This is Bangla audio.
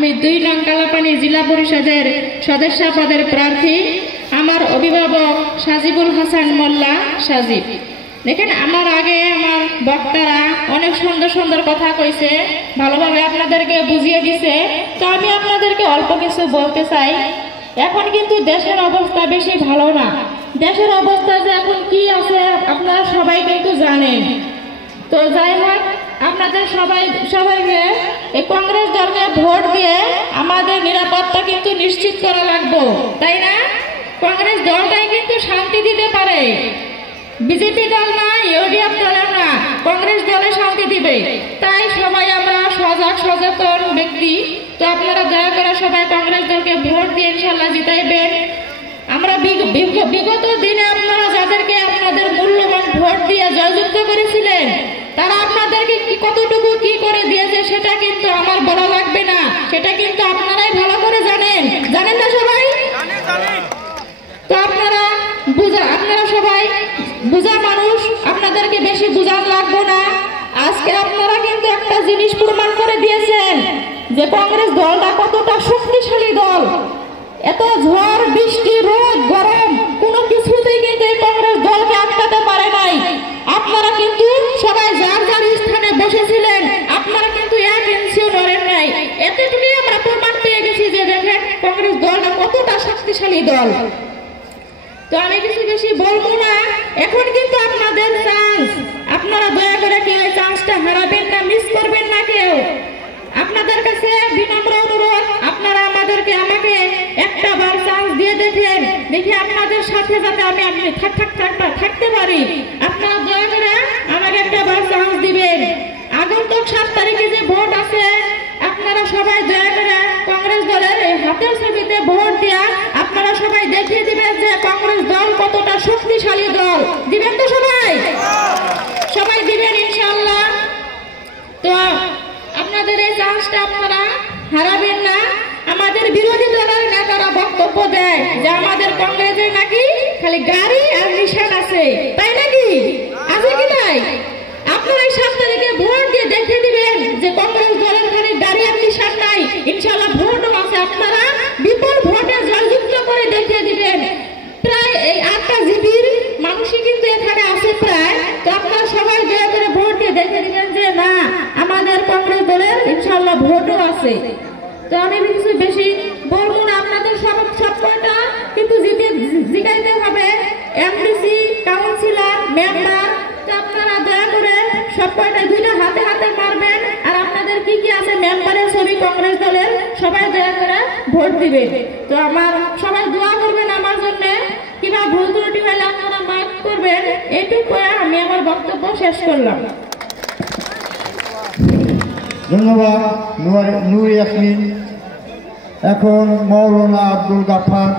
আমি 2 নং কালাপানি জেলা পরিষদের সদস্য পদের প্রার্থী। আমার অভিভাবক সাজিবুল হাসান মোল্লা সাজিব। দেখেন, আমার আগে আমার বক্তারা অনেক সুন্দর সুন্দর কথা কইছে, ভালোভাবে আপনাদেরকে বুঝিয়ে দিছে। তো আমি আপনাদেরকে অল্প কিছু বলতে চাই। এখন কিন্তু দেশের অবস্থা বেশি ভালো না। দেশের অবস্থা যে এখন কি আছে আপনারা সবাই কিন্তু জানেন। তো যাই হোক, আপনাদের সবাইকে এই কংগ্রেস দলকে ভোট দিয়ে আমাদের নিরাপত্তা কিন্তু নিশ্চিত করা লাগবে, তাই না? কংগ্রেস দলটাই কিন্তু শান্তি দিতে পারে, বিজেপি দল না, ইউডিএফ দল না, কংগ্রেস দলে শান্তি দিবে। তাই সবাই আমরা সচেতন ব্যক্তি। তো আপনারা দয়া করে সবাই কংগ্রেস দলকে ভোট দিয়ে ইনশাল্লাহ জিতাইবেন। আমরা বিগত দিনে আপনারা যাদেরকে আপনাদের মূল্যবান ভোট দিয়ে জয়যুক্ত করেছিলেন, তারা আপনাদেরকে কতটুকু কি করে দিয়েছে সেটা কিন্তু আমার বলা লাগবে না, সেটা কিন্তু আপনারাই ভালো করে জানেন। জানেন না সবাই? তো আপনারা সবাই বুঝা মানুষ, আপনাদেরকে বেশি বুঝান লাগবে না। আজকে আপনারা কিন্তু একটা জিনিস প্রমাণ করে দিয়েছেন যে কংগ্রেস দলটা কতটা শক্তিশালী দল। এত ঝড় বৃষ্টি রোদ গরম কোনো কিছুতেই কিন্তু এই কংগ্রেস দলকে আটকাতে পারে নাই। আপনারা কিন্তু সবাই যার যার স্থানে বসেছিলেন, আপনারা কিন্তু 1 ইঞ্চিও নড়েন নাই। এতটুকুই আমরা প্রমাণ পেয়ে গেছি যে দেখেন কংগ্রেস দলটা কতটা শক্তিশালী দল। তো আমি কিছু বেশি বলবো না। এখন কিন্তু আপনাদের চান্স, আপনারা দয়া করে কেউ এই চান্সটা হারাবেন না, মিস করবেন না কেউ। আপনাদের কাছে বিনম্র অনুরোধ, আপনারা আমাকে একটা বার চান্স দিয়ে দেখেন, দেখি আপনাদের সাথে যাতে আমি থাকতে পারি। আপনারা দয়া করে আমাকে একটা বার চান্স দিবেন। আগন্তুক 7 তারিখে যে ভোট আছে, আপনারা সবাই দয়া করে কংগ্রেস দলের এই হাতের ছবিতে ভোট দিয়া আপনারা সবাই দেখিয়ে দিবেন যে কংগ্রেস দল কতটা শক্তিশালী দল। দিবেন তো সবাই? সবাই দিবেন ইনশাআল্লাহ। তো আপনাদের এই চান্সটা আপনারা হারাবেন না। আমাদের বিরোধী দলের নেতারা বক্তব্য দেয় যে আমাদের কংগ্রেসে নাকি খালি গাড়ি আর নিশান আছে, তাই নাকি? আছে কি নাই? আপনারা এই 7 তারিখে ভোট দিয়ে দেখিয়ে দিবেন যে কংগ্রেস দলের খালি গাড়ি আর নিশান নাই, ইনশাআল্লাহ ভোটও আছে। আপনারা বিপুল ভোটে জয়যুক্ত করে দেখিয়ে দিবেন। প্রায় এই 8টা জিপির মানুষই কিন্তু এখানে আছে প্রায়। তো আপনারা সবাই দয়া করে ভোট দিয়ে দেখিয়ে দিবেন যে না, আমাদের কংগ্রেস দলের ইনশাআল্লাহ ভোটও আছে। তো আমি কিছু বেশি বলবো না, আপনাদের সবকটা কিন্তু জিতাইতে হবে, এমডিসি, কাউন্সিলর, মেম্বার। তো আপনারা দয়া করে সবকটা 2টা হাতে হাতে মারবেন। আর আপনাদের কি কি আছে মেম্বারের ছবি কংগ্রেস দলের, সবাই দয়া করে ভোট দিবেন। তো আমার সবাই দোয়া করবেন আমার জন্য, কিংবা ভুল ত্রুটি হলে আপনারা মাফ করবেন। এইটুকু আমি আমার বক্তব্য শেষ করলাম। ধন্যবাদ নূর ইয়াসমিন। এখন মৌলানা আব্দুল গাফফার।